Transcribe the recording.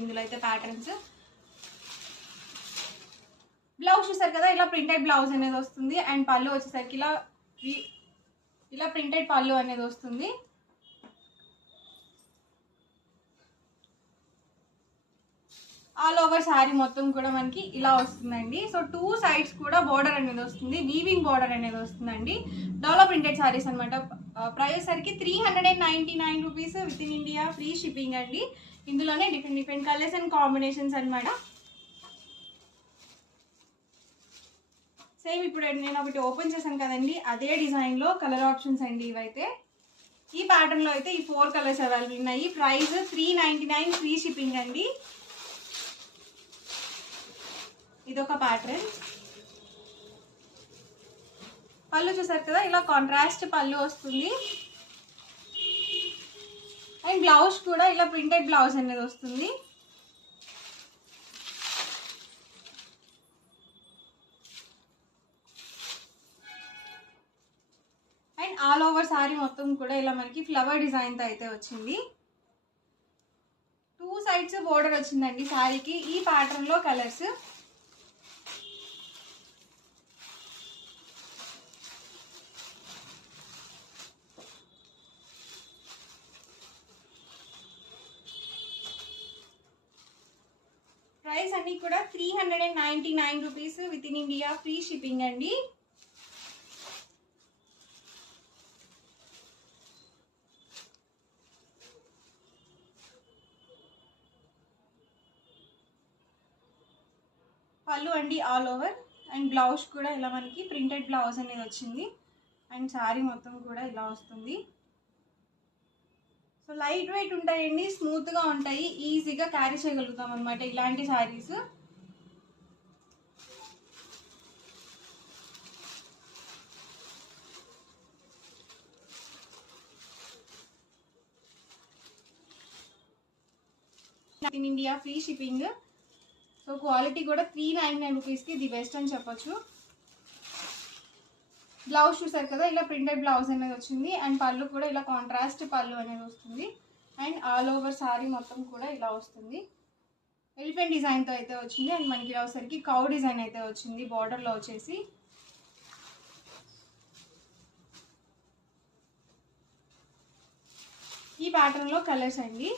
ఇందులో అయితే patterns. Blouse చూసారు కదా, ఇలా ప్రింటెడ్ బ్లౌజ్ అనేది వస్తుంది. అండ్ పళ్ళు వచ్చేసరికి ఇలా ప్రింటెడ్ పళ్ళు అనేది వస్తుంది. ఆల్ ఓవర్ శారీ మొత్తం కూడా మనకి ఇలా వస్తుందండి. సో 2 సైడ్స్ కూడా బార్డర్ అనేది వస్తుంది, వీవింగ్ బార్డర్ అనేది వస్తుందండి. డోలా ప్రింటెడ్ శారీస్ అనమాట. ప్రైస్ సరికి 399 rupees with in India, free shipping అండి. ఇందులోనే డిఫరెంట్ కలర్స్ అండ్ కాంబినేషన్స్ అనమాట. సేమ్ ఇప్పుడు నేను ఒకటి ఓపెన్ చేశాను కదండి, అదే డిజైన్లో కలర్ ఆప్షన్స్ అండి ఇవైతే. ఈ ప్యాటర్న్లో అయితే ఈ 4 కలర్స్ అవైలబుల్ ఉన్నాయి. ప్రైస్ 399, ఫ్రీ షిప్పింగ్ అండి. ఇదొక ప్యాటర్న్. పళ్ళు చూసారు కదా, ఇలా కాంట్రాస్ట్ పళ్ళు వస్తుంది. అండ్ బ్లౌజ్ కూడా ఇలా ప్రింటెడ్ బ్లౌజ్ అనేది వస్తుంది. అండ్ ఆల్ ఓవర్ శారీ మొత్తం కూడా ఇలా మనకి ఫ్లవర్ డిజైన్తో అయితే వచ్చింది. 2 సైడ్స్ బోర్డర్ వచ్చిందండి శారీకి. ఈ ప్యాటర్న్లో కలర్స్. ప్రైస్ అన్ని కూడా 399 rupees with in India, free shipping అండి. పళ్ళు అండి ఆల్ ఓవర్. అండ్ బ్లౌజ్ కూడా ఇలా మనకి ప్రింటెడ్ బ్లౌజ్ అనేది వచ్చింది. అండ్ శారీ మొత్తం కూడా ఇలా వస్తుంది. సో లైట్ వెయిట్ ఉంటాయండి, స్మూత్గా ఉంటాయి, ఈజీగా క్యారీ చేయగలుగుతాం అనమాట ఇలాంటి saris. In India, free shipping. So quality కూడా 399 రూపీస్కి ది బెస్ట్ అని చెప్పొచ్చు. బ్లౌజ్ చూసారు కదా, ఇలా ప్రింటెడ్ బ్లౌజ్ అనేది వచ్చింది. అండ్ పళ్ళు కూడా ఇలా కాంట్రాస్ట్ పళ్ళు అనేది వస్తుంది. అండ్ ఆల్ ఓవర్ శారీ మొత్తం కూడా ఇలా వస్తుంది. ఎలిఫెంట్ డిజైన్తో అయితే వచ్చింది. అండ్ మనకి ఇలా వచ్చేసరికి కౌ డిజైన్ అయితే వచ్చింది బార్డర్లో వచ్చేసి. ఈ ప్యాటర్న్లో కలర్స్ అండి.